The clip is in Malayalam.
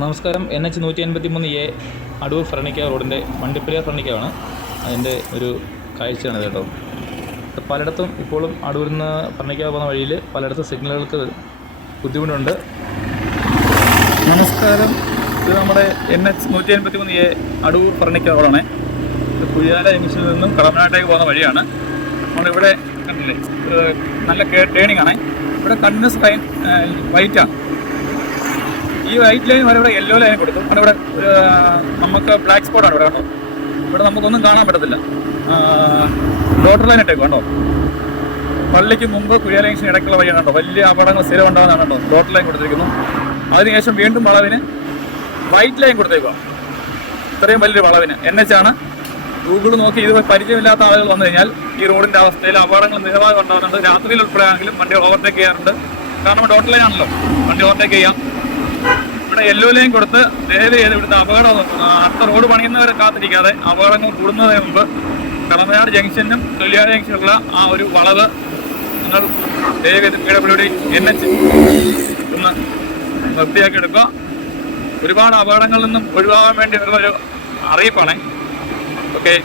നമസ്കാരം. NH 153A അടൂർ ഫർണിക്ക റോഡിൻ്റെ വണ്ടിപ്പെരിയാർ ഫർണിക്കയാണ് അതിൻ്റെ ഒരു കാഴ്ചയാണ് കേട്ടോ. പലയിടത്തും ഇപ്പോഴും അടൂരിൽ നിന്ന് ഫർണിക്ക പോകുന്ന വഴിയിൽ പലയിടത്തും സിഗ്നലുകൾക്ക് ബുദ്ധിമുട്ടുണ്ട്. നമസ്കാരം. ഇത് നമ്മുടെ NH 153A അടൂർ ഫർണിക്ക റോഡാണ്. ഇത് കുഴിയാല ജംഗ്ഷനിൽ നിന്നും കടമനാട്ടേക്ക് പോകുന്ന വഴിയാണ്. നമ്മളിവിടെ കണ്ടില്ലേ, നല്ല ടേണിംഗ് ആണ്. ഇവിടെ കണ്ടിന്യൂസ് ലൈൻ വൈറ്റാണ്. ഈ വൈറ്റ് ലൈൻ വരെ ഇവിടെ യെല്ലോ ലൈൻ കൊടുത്തു. കാരണം ഇവിടെ നമുക്ക് ബ്ലാക്ക് സ്പോട്ടാണ് ഇവിടെ കണ്ടോ. ഇവിടെ നമുക്കൊന്നും കാണാൻ പറ്റത്തില്ല. ഡോട്ടർ ലൈൻ ഇട്ടേക്കും കണ്ടോ. പള്ളിക്ക് മുമ്പ് കുഴിയാല ജംഗ്ഷൻ ഇടയ്ക്കുള്ള വഴിയാണ് കണ്ടോ. വലിയ അപകടങ്ങൾ സ്ഥിരം ഉണ്ടാകുന്നതാണ് കണ്ടോ. ഡോട്ടർ ലൈൻ കൊടുത്തിരിക്കുന്നു. അതിനുശേഷം വീണ്ടും വളവിന് വൈറ്റ് ലൈൻ കൊടുത്തേക്കുക. ഇത്രയും വലിയൊരു വളവിന് NH ആണ്. ഗൂഗിൾ നോക്കി ഇത് പരിചയമില്ലാത്ത ആളുകൾ വന്നു കഴിഞ്ഞാൽ ഈ റോഡിൻ്റെ അവസ്ഥയിൽ അപകടങ്ങൾ നിരവധി ഉണ്ടാകുന്നുണ്ട്. രാത്രിയിൽ ഉൾപ്പെടെ ആണെങ്കിലും വണ്ടി ഓവർടേക്ക് ചെയ്യാറുണ്ട്. കാരണം ഡോട്ടർ ലൈൻ ആണല്ലോ, വണ്ടി ഓവർടേക്ക് ചെയ്യാം. ഇവിടെ യെല്ലോ ലൈൻ കൊടുത്ത് ദയവ് ചെയ്ത് ഇവിടുത്തെ അപകടം അടുത്ത റോഡ് പണിയുന്നവരെ കാത്തിരിക്കാതെ അപകടങ്ങൾ കൂടുന്നതിന് മുമ്പ് കടമനാട് ജംഗ്ഷനും തൊല്ലിയാല ജംഗ്ഷനുള്ള ആ ഒരു വളവ് നിങ്ങൾ ദയവ് ചെയ്ത് PWD NH ഒന്ന് വൃത്തിയാക്കി എടുക്കുക. ഒരുപാട് അപകടങ്ങളിൽ നിന്നും ഒഴിവാകാൻ വേണ്ടി ഉള്ളൊരു അറിയിപ്പാണ്. ഓക്കെ.